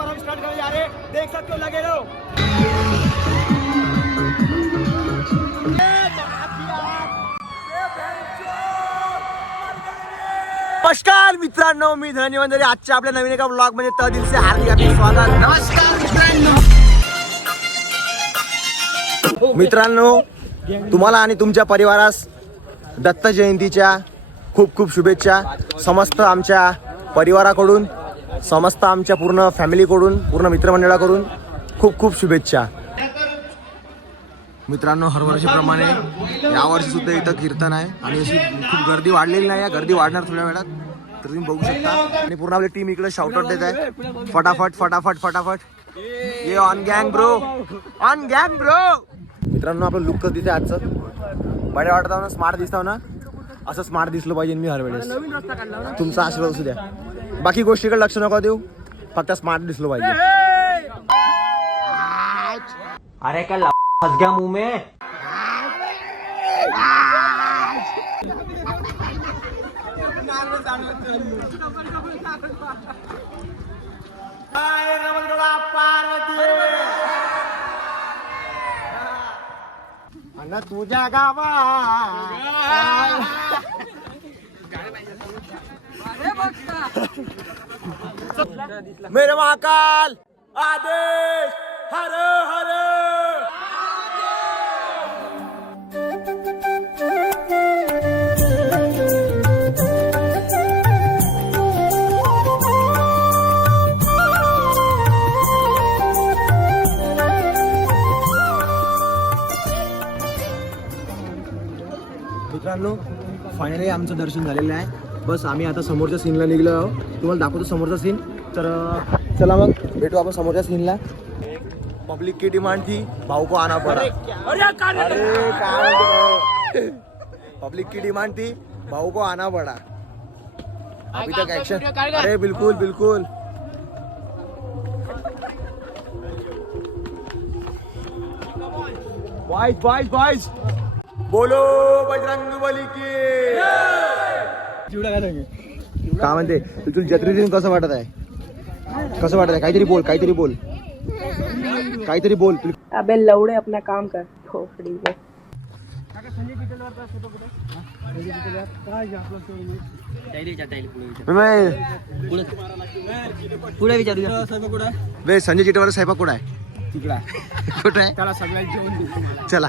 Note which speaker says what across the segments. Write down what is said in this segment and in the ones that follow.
Speaker 1: पर हम start करने जा रहे हैं। देख सकते हो लगे रहो। नमस्कार मित्रांनो मी धनी वंदरे. आजच्या आपल्या नवीन एका ब्लॉगमध्ये तह दिवशी हार्दिक आपले स्वागत. नमस्कार मित्रांनो. मित्रांनो तुम्हाला आणि तुमच्या परिवारास दत्त जयंतीच्या खूप खूप शुभेच्छा. समस्त आमच्या परिवाराकडून समस्त आमच्या पूर्ण फॅमिलीकडून पूर्ण मित्रमंडळाकडून खूप खूप शुभेच्छा. मित्रांनो हरवर्षीप्रमाणे यावर्षी सुद्धा इथं कीर्तन आहे आणि अशी खूप गर्दी वाढलेली नाही आहे. गर्दी वाढणार थोड्या वेळात तर तुम्ही बघू शकता. आणि पूर्ण आपली टीम इकडे शाउटआउट देत आहे. फटाफट फटाफट फटाफट. ये ऑन गँग ब्रो ऑन गँग ब्रो मित्रांनो आपलं लुक कसं दिसतंय आजचं. बड्या वाटत ना स्मार्ट दिसताव ना. असं स्मार्ट दिसलं पाहिजे मी हर वेळेस तुमचा आशीर्वाद असू द्या. बाकी गोष्टीकडे लक्ष नका देऊ. फक्त स्मार्ट दिसलो पाहिजे.
Speaker 2: अरे क्या ला- फंस गया मुँह में.
Speaker 1: अन तुझ्या गावा मेरे महाकाल आदेश हर हर। मित्रांनो फायनली आमचं दर्शन झालेलं आहे. बस आम्ही आता समोरच्या सीनला निघलो आहोत. तुम्हाला दाखवतो समोरचा सीन. तर चला मग भेटू आपण समोरच्या सीनला. पब्लिक की डिमांड थी भाऊ को आना पड़ा. अरे पब्लिक की डिमांड थी भाऊ को आना पड़ा. अभी तक एक्शन अरे बिल्कुल बिल्कुल. बॉयज बॉयज बॉयज बोलो बजरंग बली की काय म्हणते? तू जत्रेतून कसं वाटत आहे? कसं वाटत आहे? काहीतरी बोल काहीतरी बोल. काहीतरी बोल.
Speaker 3: अबे लौड़े अपना काम कर. खोपड़ी में
Speaker 2: पुढे विचारूया.
Speaker 1: संजय चिटवाला साहेब कुठं आहे?
Speaker 2: तिकडा
Speaker 1: कुठं आहे?
Speaker 2: त्याला सगळ्यांना जेवण
Speaker 1: चला.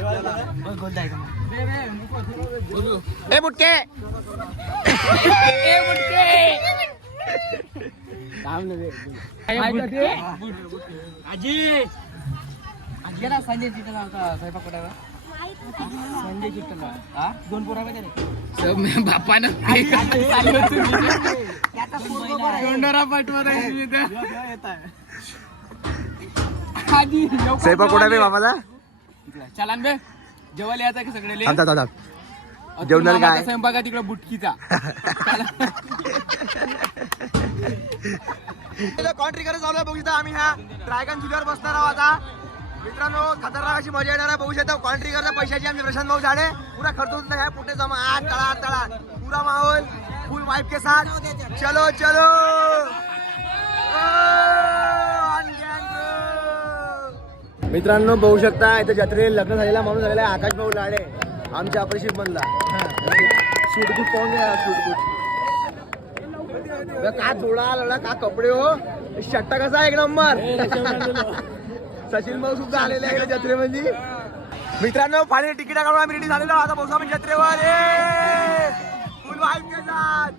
Speaker 1: ए बुटके!
Speaker 2: आजी! आजी ना संजय स्वयंपाक संजय हा? दोन पोरा का रे बापानं पाठवा
Speaker 1: साहेब कुठं आहे बे मामाला?
Speaker 2: चलान बे. जेवायला यायचं का सगळे
Speaker 1: थांब थांब थांब जेवणार काय?
Speaker 2: स्वयंपाका तिकडे बुटकीचा.
Speaker 1: कॉन्ट्री करत चालू आहे बघू शकता आम्ही ह्या ड्रॅगन झुल्यावर बसणार आहोत आता. मित्रांनो खतरनाक अशी मजा येणार आहे बघू शकता. कॉन्ट्री करता पैशाची आमचे प्रशांत भाऊ झाडे पुरा खर्च आहे पुढे जमा. आठ तळा आठ तळा. पुरा माहोल फुल वाइफ के साथ. चलो. चलो. मित्रांनो बघू शकता इथे जत्रेला लग्न झालेला माणूस झालेला आकाश भाऊ लाडे. आमच्या अपेक्षित मधला. सूटबूट घ्या सूटबूट? का जोडा लढा का कपडे हो? शट्टा कसा आहे एक नंबर? सचिन भाऊ सुद्धा आलेले आहे जत्रेमध्ये मित्रांनो फायनल तिकीट काढून आम्ही रेडी झालेलो. आता आम्ही जत्रेवर. फुल वाईफ के साथ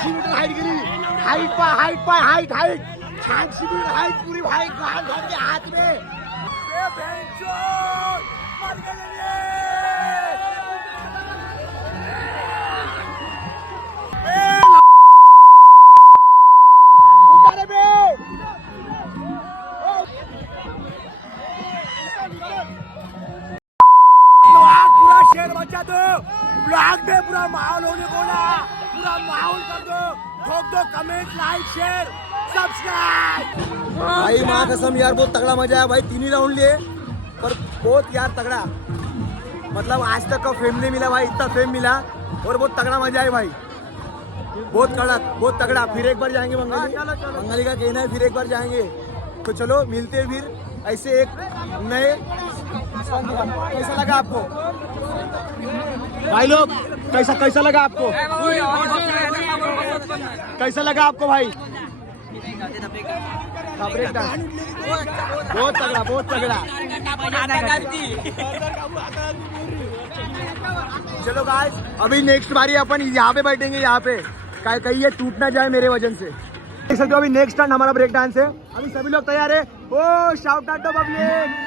Speaker 1: শিবিরের হাইট গেলি হাইট পা হাইট পা হাইট হাইট ষাট শিবিরের হাইট কুড়ি হাইট হাত ধরে হাত রে पूरा माहौल कर दो ठोक दो कमेंट लाइक शेयर सब्सक्राइब भाई माँ कसम यार बहुत तगड़ा मजा आया भाई तीन ही राउंड लिए पर बहुत यार तगड़ा। मतलब आज तक का फेम नहीं मिला भाई इतना फेम मिला और बहुत तगड़ा मजा है भाई। बहुत कड़क बहुत तगड़ा। फिर एक बार जाएंगे बंगाली। बंगाली का कहना है फिर एक बार जाएंगे। तो चलो मिलते हैं फिर ऐसे एक नए। कैसा लगा आपको भाई लोग, कैसा कैसा लगा आपको? कैसा लगा आपको भाई? हाँ। बहुत तगड़ा बहुत तगड़ा। चलो गाइस अभी नेक्स्ट बारी अपन यहाँ पे बैठेंगे, यहाँ पे। कहीं ये टूट ना जाए मेरे वज़न से। देख सकते हो अभी नेक्स्ट टर्न हमारा ब्रेक डांस है। अभी सभी लोग तैयार है। ओ शाउट आउट दो पब्लिक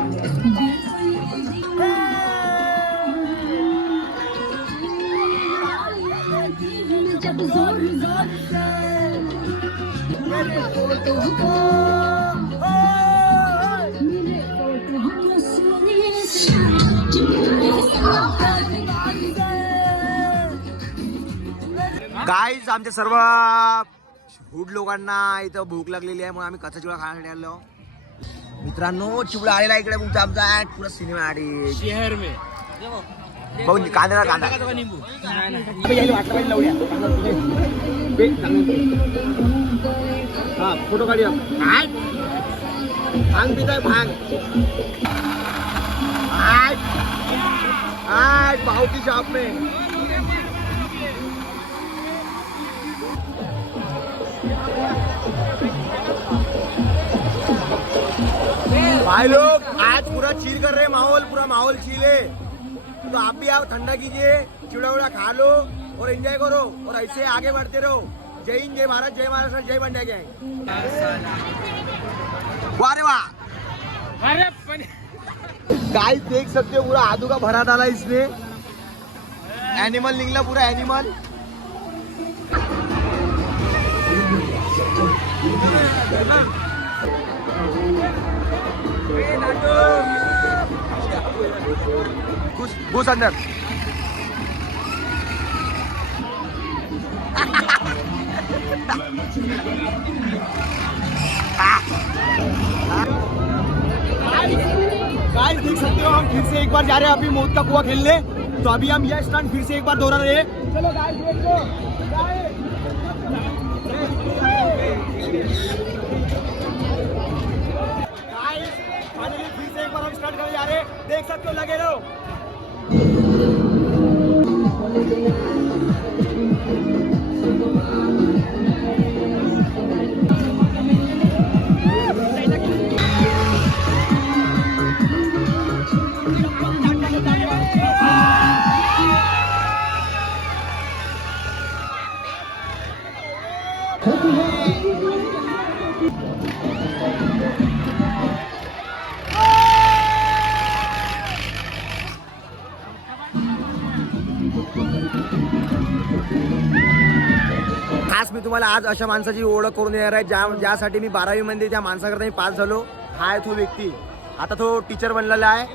Speaker 1: गाईज आमच्या सर्व हुड लोकांना इथं भूक लागलेली आहे म्हणून आम्ही कच्चा चिवडा खाण्यासाठी आलो मित्रांनो चिवडा आलेला आहे इकडे तुमचा आमचा पुरा सिनेमा आडी
Speaker 2: शहर में.
Speaker 1: भाऊ कांद्याला कांदा.
Speaker 2: का नींबू?
Speaker 1: हा फोटो काढूया. भांग पिताय भांग. भाऊ की शॉप में. भाई लोग। आज पूरा चिल कर रहे माहौल पूरा माहौल चिल। है तो आप भी आओ ठंडा कीजिए चिड़ा उड़ा खा लो और एंजॉय करो और ऐसे आगे बढ़ते रहो। जय हिंद जय भारत जय महाराष्ट्र जय बंड्या गँग वाह रे वाह।
Speaker 2: अरे पण
Speaker 1: गाइस देख सकते हो पूरा आदू का भरा डाला इसने। एनिमल निकला पूरा एनिमल घुस घुस अंदर गाइस देख सकते हो, हम फिर से एक बार जा रहे हैं अभी मौत का कुआ खेलने। तो अभी हम यह स्टंट फिर से एक बार दोहरा रहे हैं। चलो गाइस देखो रहे देख सकते हो लगे रहो। तुम्हाला आज अशा माणसाची ओळख करून देणार आहे ज्या ज्यासाठी मी बारावीमध्ये त्या माणसाकरता मी पास झालो. हा आहे तो व्यक्ती. आता तो टीचर बनलेला आहे.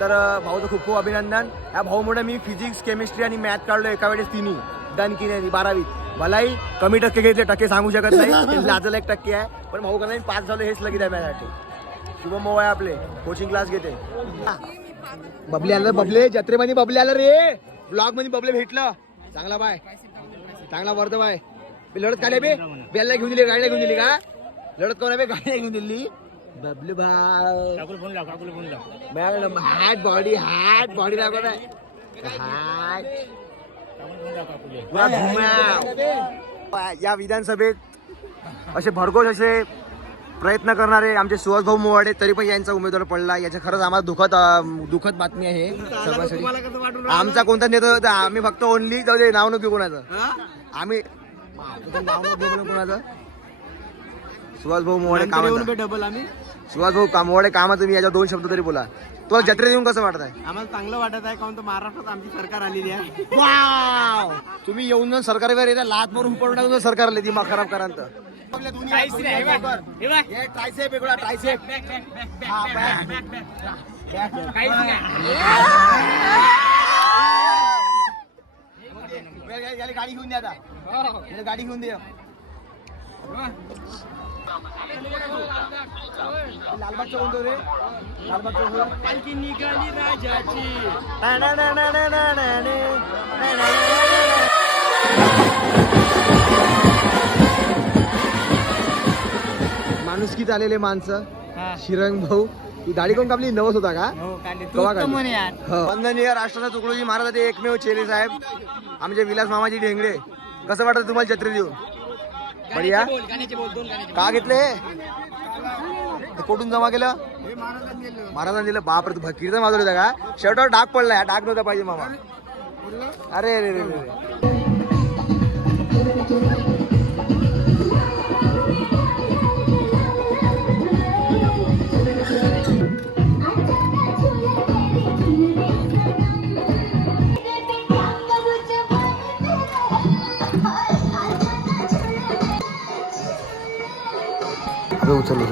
Speaker 1: तर भाऊचं खूप खूप अभिनंदन. या भाऊमुळे मी फिजिक्स केमिस्ट्री आणि मॅथ काढलो एका वेळेस तिन्ही. डन केली बारावीत. भलाही कमी टक्के घेतले टक्के सांगू शकत नाही. लाजला एक टक्के आहे. पण भाऊ मी पास झालो हेच लगेच आहे माझ्यासाठी. शुभम भाऊ आहे आपले. कोचिंग क्लास घेते. बबले आलं बबले. जत्रेमध्ये बबले आलं रे. ब्लॉगमध्ये बबले भेटलं. चांगला बाय. चांगला वर्ध बाय. लढत काढले बे. बेलला घेऊन दिली गाडीला घेऊन दिली का? लढत कोणा बे गाडीला घेऊन दिली. बबलू भाऊ.
Speaker 2: काकुल फोन लाव काकुल फोन लाव.
Speaker 1: Madam hat body hat body दाखवत आहे हॅट. या विधानसभेत असे भरघोस असे प्रयत्न करणारे आमचे सुहास भाऊ मोवाडे तरी पण यांचा उमेदवार पडला. याच्या खरंच आम्हाला दुखद दुखद बातमी आहे. सर्वांसाठी. आमचा कोणता नेता होता? आम्ही फक्त ओनली जाऊ दे नाव नको कोणाचं? आम्ही कोणाचं? सुहास भाऊ मोवाडे काम
Speaker 2: डबल आम्ही?
Speaker 1: सुहास भाऊ कामवाडे कामाचं मी याच्या दोन शब्द तरी बोला. तुला जत्रेत येऊन कसं वाटत आहे
Speaker 2: आम्हाला चांगलं वाटत आहे कारण तो महाराष्ट्रात आमची सरकार आलेली आहे.
Speaker 1: वाव! तुम्ही येऊन जाऊन सरकारवर येत्या लात मारून पडून टाकून सरकारला दिमाग खराब करा तर. ट्रायसेप वेगळा ट्रायसेप.
Speaker 2: काहीच नाही.
Speaker 1: त्याला गाडी घेऊन द्या आता गाडी घेऊन द्या लालबाग चौक रे माणुसकीत आलेले माणसं शिरंग भाऊ ही दाढी कोण कापली नवस होता का?
Speaker 2: हो काढली. तू
Speaker 1: हो. वंदनीय राष्ट्रनाथ तुकडोजी महाराजाचे एकमेव चेले साहेब. आमचे विलास मामाजी ढेंगडे. कसं वाटतं तुम्हाला जत्रेत येऊन बढिया. का घेतले? हे कुठून जमा केलं? महाराजांनी दिलं. बाप रे कीर्तन वाजवलं होतं का? शर्टावर डाग पडलाय हा डाग नव्हता पाहिजे मामा. अरे अरे अरे अरे. चलो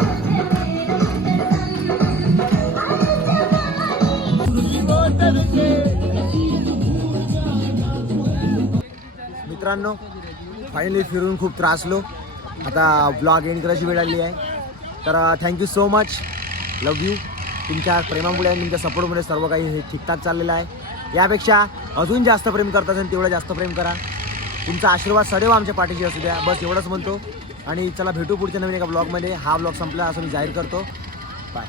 Speaker 1: मित्रांनो फायनली फिरून खूप त्रासलो आता ब्लॉग एंड करायची वेळ आली आहे. तर thank you so much love you तुमच्या प्रेमामुळे आणि तुमच्या सपोर्टमुळे सर्व काही हे ठीकठाक चाललेलं आहे. यापेक्षा अजून जास्त प्रेम करत असेल तेवढं जास्त प्रेम करा. तुमचा आशीर्वाद सदैव आमच्या पाठीशी असू द्या. बस एवढंच म्हणतो. आणि चला भेटू पुढच्या नवीन एका ब्लॉगमध्ये हा ब्लॉग संपला असं मी जाहीर करतो. बाय